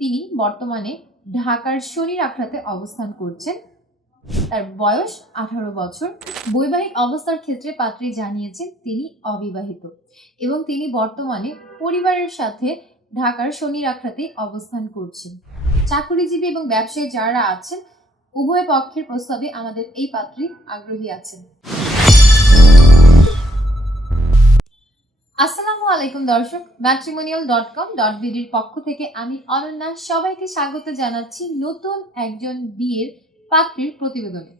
তিনি বর্তমানে ঢাকার শনির আখড়াতে অবস্থান করছেন। তার বয়স আঠারো বছর। বৈবাহিক অবস্থার ক্ষেত্রে পাত্রী জানিয়েছেন তিনি অবিবাহিত এবং তিনি বর্তমানে পরিবারের সাথে ঢাকার শনির আখড়াতে অবস্থান করছেন। চাকরিজীবী এবং ব্যবসায়ী যারা আছেন, উভয় পক্ষের প্রস্তাবে আমাদের এই পাত্রী আগ্রহী আছেন। আসসালামু আলাইকুম দর্শক ম্যাট্রিমোনিয়াল ডট কম ডট বিডির পক্ষ থেকে আমি অনন্যা সবাইকে স্বাগত জানাচ্ছি নতুন একজন বিয়ের পাত্রীর প্রতিবেদনে।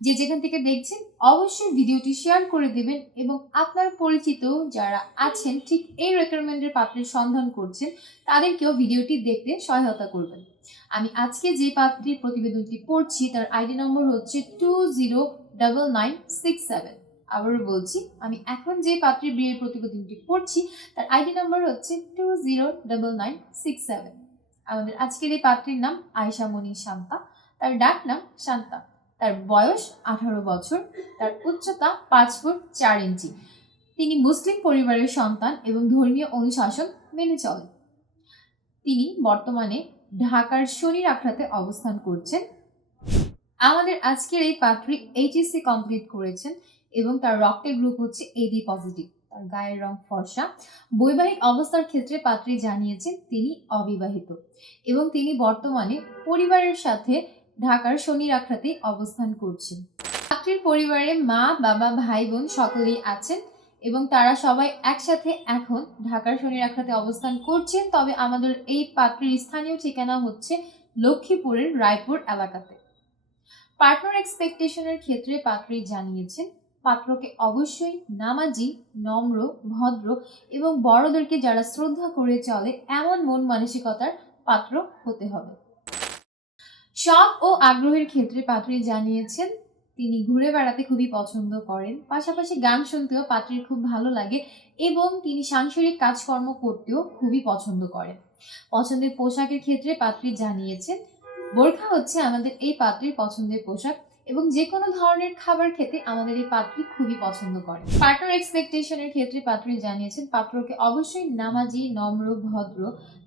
যে যেখান থেকে দেখছেন, অবশ্যই ভিডিওটি শেয়ার করে দেবেন এবং আপনার পরিচিত যারা আছেন, ঠিক এই রেকমেন্ডের পাত্রের সন্ধান করছেন, তাদেরকেও ভিডিওটি দেখতে সহায়তা করবেন। আমি আজকে যে পাত্রীর প্রতিবেদনটি পড়ছি, তার আইডি নম্বর হচ্ছে two zero double nine six seven আবারও বলছি, আমি এখন যে পাত্রীর বিয়ের প্রতিবেদনটি পড়ছি, তার আইডি নাম্বার হচ্ছে two zero double nine six seven আমাদের আজকের এই পাত্রীর নাম আয়শা মনি শান্তা, তার ডাক নাম শান্তা। তার বয়স আঠারো বছর, তার উচ্চতা পাঁচ ফুট চার ইঞ্চি। তিনি মুসলিম পরিবারের সন্তান এবং ধর্মীয় অনুশাসন মেনে চলেন। তিনি বর্তমানে ঢাকার শনির আখড়াতে অবস্থান করছেন। আমাদের আজকের এই পাত্রী এইচএসসি কমপ্লিট করেছেন। এবং তার রক্তের গ্রুপ হচ্ছে এবি পজিটিভ তার গায়ের রং ফর্সা। বৈবাহিক অবস্থার ক্ষেত্রে পাত্রী জানিয়েছেন, তিনি অবিবাহিত। এবং তিনি বর্তমানে পরিবারের সাথে ঢাকার শনির আখড়াতে অবস্থান করছেন। পাত্রীর পরিবারে মা, বাবা, ভাই, বোন সকলেই আছেন এবং তারা সবাই একসাথে এখন ঢাকার শনির আখড়াতে অবস্থান করছেন। তবে আমাদের এই পাত্রীর স্থানীয় ঠিকানা হচ্ছে লক্ষ্মীপুরের রায়পুর এলাকাতে। পার্টনার এক্সপেকটেশনের ক্ষেত্রে পাত্রী জানিয়েছেন পাত্রকে অবশ্যই নামাজি, নম্র, ভদ্র এবং বড়দেরকে যারা শ্রদ্ধা করে চলে, এমন মন মানসিকতার পাত্র হতে হবে। শখ ও আগ্রহের ক্ষেত্রে পাত্রী জানিয়েছেন, তিনি ঘুরে বেড়াতে খুবই পছন্দ করেন। পাশাপাশি গান শুনতেও পাত্রীর খুব ভালো লাগে এবং তিনি সাংসারিক কাজকর্ম করতেও খুবই পছন্দ করেন। পছন্দের পোশাকের ক্ষেত্রে পাত্রী জানিয়েছেন, বোরখা হচ্ছে আমাদের এই পাত্রীর পছন্দের পোশাক এবং যে কোনো ধরনের খাবার খেতে আমাদের এই পাত্রী খুবই পছন্দ করে। পার্টনার এক্সপেকটেশনের ক্ষেত্রে পাত্রী জানিয়েছেন, পাত্রকে অবশ্যই নামাজি, নম্র, ভদ্র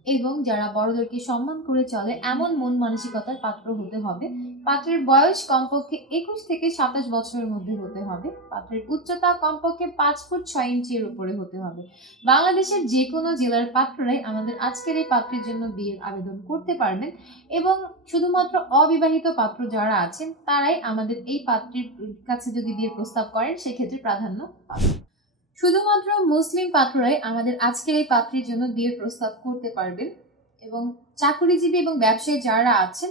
এবং যারা বড়দেরকে সম্মান করে চলে, এমন মন মানসিকতার পাত্র হতে হবে। পাত্রের বয়স কমপক্ষে একুশ থেকে সাতাশ বছরের মধ্যে হতে হবে। পাত্রের উচ্চতা কমপক্ষে পাঁচ ফুট ছয় ইঞ্চির উপরে হতে হবে। বাংলাদেশের যে কোনো জেলার পাত্ররাই আমাদের আজকের এই পাত্রের জন্য বিয়ের আবেদন করতে পারবেন এবং শুধুমাত্র অবিবাহিত পাত্র যারা আছেন, তারাই আমাদের এই পাত্রের কাছে যদি বিয়ের প্রস্তাব করেন, সেক্ষেত্রে প্রাধান্য পাবেন। শুধুমাত্র মুসলিম পাত্ররাই আমাদের আজকের এই পাত্রীর জন্য বিয়ের প্রস্তাব করতে পারবেন এবং চাকরিজীবী এবং ব্যবসায়ী যারা আছেন,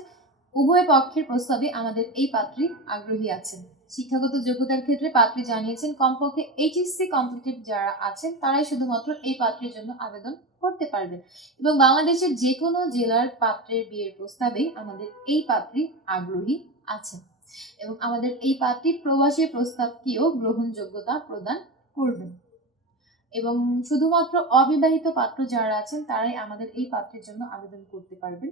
উভয় পক্ষের প্রস্তাবে আমাদের এই পাত্রী আগ্রহী আছেন। শিক্ষাগত যোগ্যতার ক্ষেত্রে পাত্রী জানিয়েছেন, কমপক্ষে এইচএসসি কমপ্লিটেড যারা আছেন, তারাই শুধুমাত্র এই পাত্রের জন্য আবেদন করতে পারবেন। এবং বাংলাদেশের যে কোনো জেলার পাত্রের বিয়ের প্রস্তাবেই আমাদের এই পাত্রী আগ্রহী আছেন। এবং আমাদের এই পাত্রী প্রবাসী প্রস্তাবকেও গ্রহণযোগ্যতা প্রদান করবেন এবং শুধুমাত্র অবিবাহিত পাত্র যারা আছেন, তারাই আমাদের এই পাত্রের জন্য আবেদন করতে পারবেন।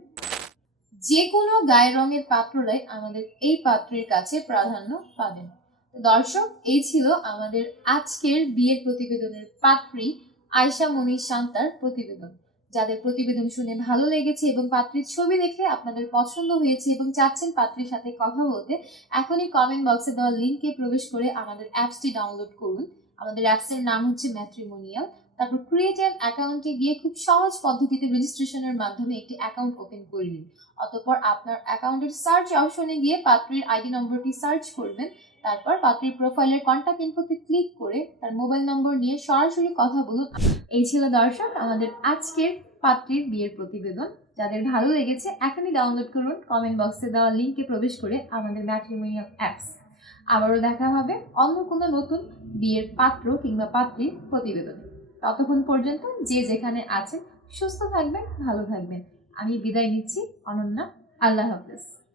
যে কোনো গায়ের রঙের পাত্ররাই আমাদের এই পাত্রের কাছে প্রাধান্য পাবেন। দর্শক, এই ছিল আমাদের আজকের বিয়ের প্রতিবেদনের পাত্রী আয়শা মনি শান্তার প্রতিবেদন। যাদের প্রতিবেদন শুনে ভালো লেগেছে এবং পাত্রীর ছবি দেখে আপনাদের পছন্দ হয়েছে এবং চাচ্ছেন পাত্রীর সাথে কথা বলতে, এখনই কমেন্ট বক্সে দেওয়া লিঙ্কে প্রবেশ করে আমাদের অ্যাপসটি ডাউনলোড করুন। আমাদের অ্যাপসের নাম হচ্ছে ম্যাট্রিমোনিয়াল তারপর ক্রিয়েট অ্যান অ্যাকাউন্টে গিয়ে খুব সহজ পদ্ধতিতে রেজিস্ট্রেশনের মাধ্যমে একটি অ্যাকাউন্ট ওপেন করে নিন। অতঃপর আপনার অ্যাকাউন্টের সার্চ অপশনে গিয়ে পাত্রীর আইডি নম্বরটি সার্চ করবেন। তারপর পাত্রীর প্রোফাইলের কন্ট্যাক্ট ইনফোতে ক্লিক করে তার মোবাইল নম্বর নিয়ে সরাসরি কথা বলুন। এই ছিল দর্শক আমাদের আজকের পাত্রীর বিয়ের প্রতিবেদন। যাদের ভালো লেগেছে, এখনই ডাউনলোড করুন। কমেন্ট বক্সে দেওয়া লিঙ্কে প্রবেশ করে আমাদের ম্যাট্রিমোনিয়াল অ্যাপস আবারও দেখা হবে অন্য কোনো নতুন বিয়ের পাত্র কিংবা পাত্রীর প্রতিবেদনে। ততক্ষণ পর্যন্ত যে যেখানে আছে, সুস্থ থাকবেন, ভালো থাকবেন। আমি বিদায় নিচ্ছি, অনন্যা, আল্লাহ হাফেজ।